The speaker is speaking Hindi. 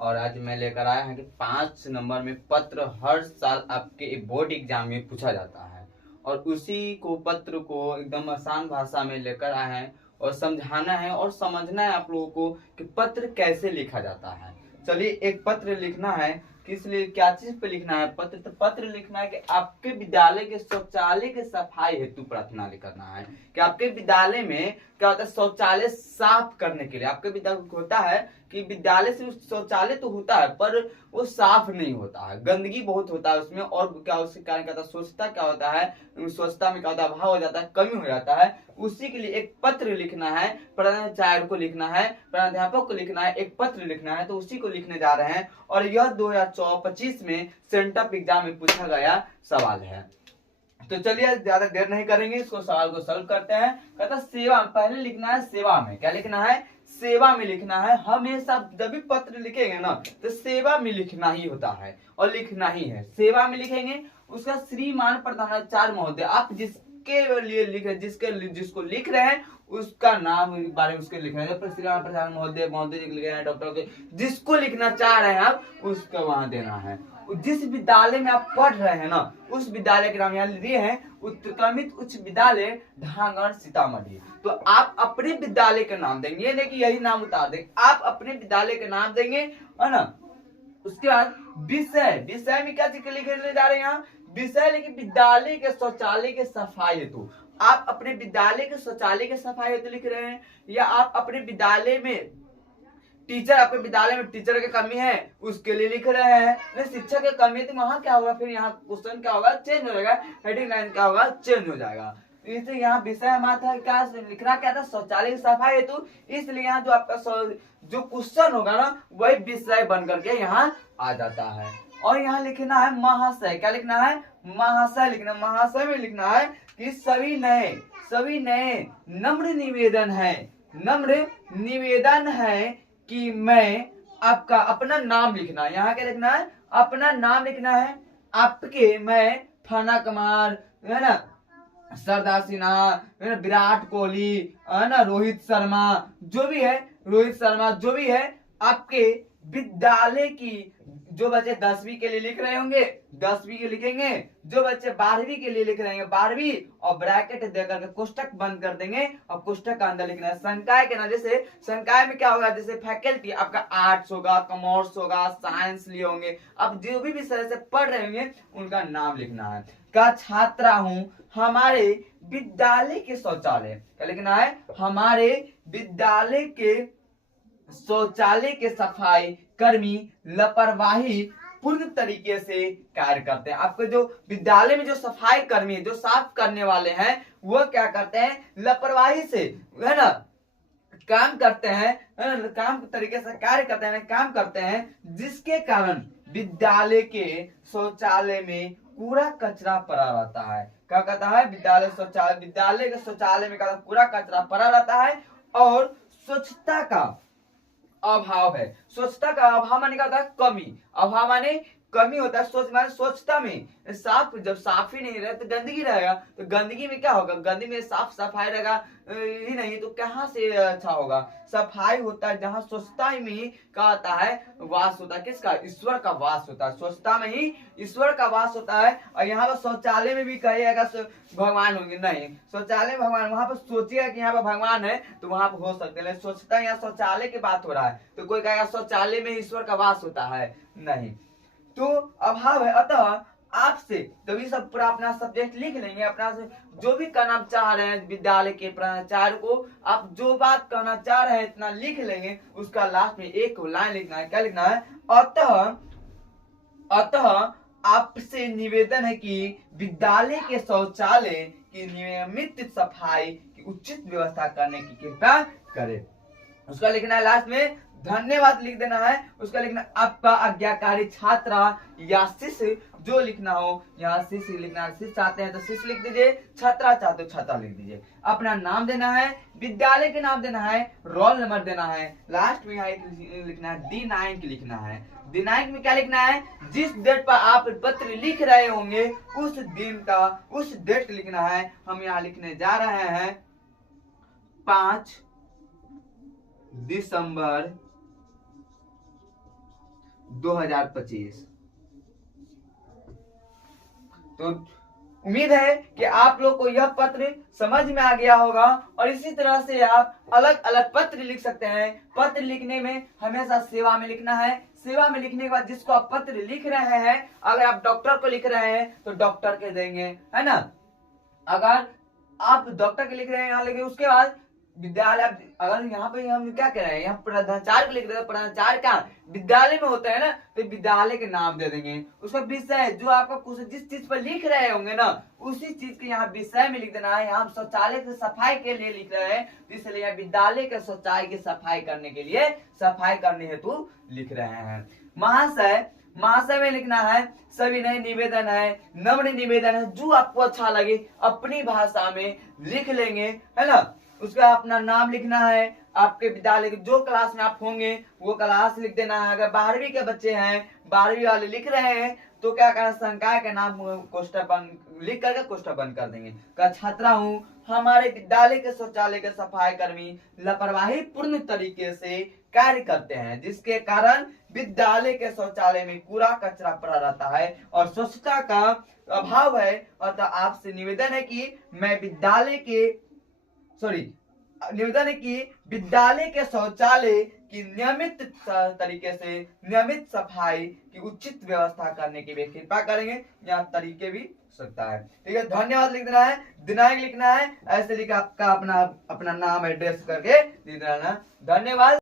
और आज मैं लेकर आया हूँ कि 5 नंबर में पत्र हर साल आपके बोर्ड एग्जाम में पूछा जाता है और उसी को पत्र को एकदम आसान भाषा में लेकर आए हैं और समझाना है और समझना है आप लोगों को कि पत्र कैसे लिखा जाता है। चलिए, एक पत्र लिखना है, किस लिए, क्या चीज पे लिखना है पत्र? तो पत्र लिखना है कि आपके विद्यालय के शौचालय के सफाई हेतु प्रार्थना करना है कि आपके विद्यालय में क्या होता है, शौचालय साफ करने के लिए। आपके विद्यालय होता है कि विद्यालय से शौचालय तो होता है पर वो साफ नहीं होता है, गंदगी बहुत होता है उसमें। और क्या उसके कारण क्या होता है, स्वच्छता क्या होता है, स्वच्छता में क्या होता है, अभाव हो जाता है, कमी हो जाता है। उसी के लिए एक पत्र लिखना है, प्रधानाचार्य को लिखना है, प्रधानाध्यापक को लिखना है, एक पत्र लिखना है। तो उसी को लिखने जा रहे हैं और यह 2025 में सेंटअप एग्जाम में पूछा गया सवाल है। तो चलिए ज्यादा देर नहीं करेंगे, इसको सवाल को सॉल्व करते हैं। कहता सेवा, पहले लिखना है सेवा में। क्या लिखना है? सेवा में लिखना है। हमेशा जब भी पत्र लिखेंगे ना तो सेवा में लिखना ही होता है और लिखना ही है, सेवा में लिखेंगे। उसका श्रीमान प्रधानाचार्य महोदय, आप जिसके लिए जिसको लिख रहे हैं उसका नाम बारे में उसके लिखना है। श्रीमान प्रधान महोदय, महोदय लिख रहे हैं, डॉक्टर, जिसको लिखना चाह रहे हैं आप उसका वहां देना है। जिस विद्यालय में आप पढ़ रहे हैं ना उस विद्यालय के नाम यहाँ दिए हैं, उत्क्रमित उच्च विद्यालय ढांगण सीतामढ़ी। तो आप अपने विद्यालय का नाम देंगे, ये नहीं कि यही नाम उतार देंगे, आप अपने विद्यालय का नाम देंगे, है ना। उसके बाद विषय, विषय में क्या लिखने जा रहे हैं यहाँ? विषय लेकिन विद्यालय के शौचालय के सफाई हेतु। आप अपने विद्यालय के शौचालय के सफाई हेतु लिख रहे हैं, या आप अपने विद्यालय में टीचर, आपके विद्यालय में टीचर की कमी है उसके लिए लिख रहे हैं, शिक्षक की कमी है, तो वहां क्या होगा, फिर यहाँ क्वेश्चन क्या होगा, चेंज हो जाएगा, हेडिंग लाइन क्या होगा, चेंज हो जाएगा। इसलिए यहाँ विषय हमारा क्या लिखना, क्या था, शौचालय की सफाई हेतु। इसलिए यहाँ जो आपका जो क्वेश्चन होगा ना वही विषय बन करके यहाँ आ जाता है। और यहाँ लिखना है महाशय। क्या लिखना है? महाशय लिखना। महाशय में लिखना है कि सभी नए नम्र निवेदन है, नम्र निवेदन है कि मैं आपका अपना नाम लिखना है। यहाँ क्या लिखना है? अपना नाम लिखना है। आपके, मैं फना कुमार, है ना, सरदार सिन्हा, विराट कोहली, है ना, रोहित शर्मा, जो भी है, रोहित शर्मा जो भी है, आपके विद्यालय की जो बच्चे 10वीं के लिए लिख रहे होंगे 10वीं के लिखेंगे, जो बच्चे 12वीं के लिए लिख रहे हैं 12वीं, और ब्रैकेट देकर के कोष्टक बंद कर देंगे और कोष्टक का अंदर लिखना है संकाय के नाम। जैसे संकाय में क्या होगा, जैसे फैकल्टी आपका आर्ट्स होगा, कॉमर्स होगा, साइंस लिए होंगे, आप जो भी विषय से पढ़ रहे होंगे उनका नाम लिखना है। का छात्रा हूं हमारे विद्यालय के शौचालय, क्या लिखना है? हमारे विद्यालय के शौचालय के सफाई कर्मी लापरवाही पूर्ण तरीके से कार्य करते हैं। आपके जो विद्यालय में जो सफाई कर्मी है, जो साफ करने वाले हैं, वो क्या करते हैं? लापरवाही से, है ना, काम करते हैं, काम तरीके से कार्य करते हैं, काम करते हैं, जिसके कारण विद्यालय के शौचालय में कूड़ा कचरा पड़ा रहता है। क्या कहता है? विद्यालय के शौचालय में कूड़ा कचरा पड़ा रहता है और स्वच्छता का अभाव है। स्वच्छता का अभाव माने क्या होता है? कमी। अभाव माने कमी होता है, स्वच्छ माने स्वच्छता में साफ। जब साफ ही नहीं रहे तो गंदगी रहेगा, तो गंदगी में क्या होगा? गंदगी में साफ सफाई रहेगा ही नहीं तो कहाँ से अच्छा होगा? सफाई होता है जहाँ स्वच्छता में ही क्या होता है? वास होता है। किसका? ईश्वर का वास होता है। स्वच्छता में ही ईश्वर का वास होता है। और यहाँ पर शौचालय में भी कहिएगा भगवान होंगे, नहीं, शौचालय में भगवान, वहां पर सोचिएगा कि यहाँ पर भगवान है तो वहां पर हो सकते हैं, स्वच्छता यहाँ शौचालय की बात हो रहा है तो कोई कहेगा शौचालय में ईश्वर का वास होता है, नहीं, तो अभाव है। अतः आपसे तभी सब पूरा अपना सब्जेक्ट लिख लेंगे, अपना से जो भी कहना चाह रहे हैं विद्यालय के प्राचार्य को, आप जो बात कहना चाह रहे हैं इतना लिख लेंगे। उसका लास्ट में एक लाइन लिखना है। क्या लिखना है? अतः आपसे निवेदन है कि विद्यालय के शौचालय की नियमित सफाई की उचित व्यवस्था करने की कृपा करें। उसका लिखना है लास्ट में धन्यवाद लिख देना है। उसका लिखना आपका आज्ञाकारी छात्रा या शिष्य, जो लिखना हो यहाँ शिष्य लिखना है। शिष्य चाहते हैं तो शिष्य लिख दीजिए, छात्रा चाहते हो छात्रा लिख दीजिए। अपना नाम देना है, विद्यालय के नाम देना है, रोल नंबर देना है। लास्ट में यहाँ लिखना है दिनांक लिखना है। दिनांक में क्या लिखना है? जिस डेट पर आप पत्र लिख रहे होंगे उस दिन का उस डेट लिखना है। हम यहाँ लिखने जा रहे हैं 5 दिसंबर 2025। तो उम्मीद है कि आप लोग को यह पत्र समझ में आ गया होगा और इसी तरह से आप अलग अलग पत्र लिख सकते हैं। पत्र लिखने में हमेशा सेवा में लिखना है। सेवा में लिखने के बाद जिसको आप पत्र लिख रहे हैं, अगर आप डॉक्टर को लिख रहे हैं तो डॉक्टर के देंगे, है ना। अगर आप डॉक्टर के लिख रहे हैं यहाँ लिखे, उसके बाद विद्यालय, अगर यहाँ पे हम क्या कह रहे हैं, यहाँ प्रधानाचार्य को लिख रहे हैं, प्रधानाचार्य का विद्यालय में होता है ना, तो विद्यालय के नाम दे देंगे। उसका विषय जो आपका कुछ जिस चीज पर लिख रहे होंगे ना, उसी चीज के यहाँ विषय में लिख देना है। यहाँ हम शौचालय की सफाई के लिए लिख रहे हैं, तो इसलिए यहाँ विद्यालय के शौचालय की सफाई करने के लिए, सफाई करने हेतु लिख रहे हैं। महाशय, महाशय में लिखना है सविनय निवेदन है, नम्र निवेदन है, जो आपको अच्छा लगे अपनी भाषा में लिख लेंगे, है ना। उसका अपना नाम लिखना है, आपके विद्यालय के जो क्लास में आप होंगे वो क्लास लिख देना है। अगर 12वीं के बच्चे हैं, 12वीं वाले लिख रहे हैं, तो क्या करना, संकाय का नाम कोष्ठक बंद लिख करके कोष्ठक बंद कर देंगे। का छात्रा हूँ, हमारे विद्यालय के शौचालय के सफाई कर्मी लापरवाही पूर्ण तरीके से कार्य करते हैं, जिसके कारण विद्यालय के शौचालय में कूड़ा कचरा पड़ा रहता है और स्वच्छता का अभाव है। अतः आपसे निवेदन है कि निवेदन है कि विद्यालय के शौचालय की नियमित तरीके से नियमित सफाई की उचित व्यवस्था करने की भी कृपा करेंगे। यहाँ तरीके भी सकता है, ठीक है। धन्यवाद लिख देना है, दिनांक लिखना है, ऐसे लिख आपका अपना नाम एड्रेस करके लिख देना। धन्यवाद।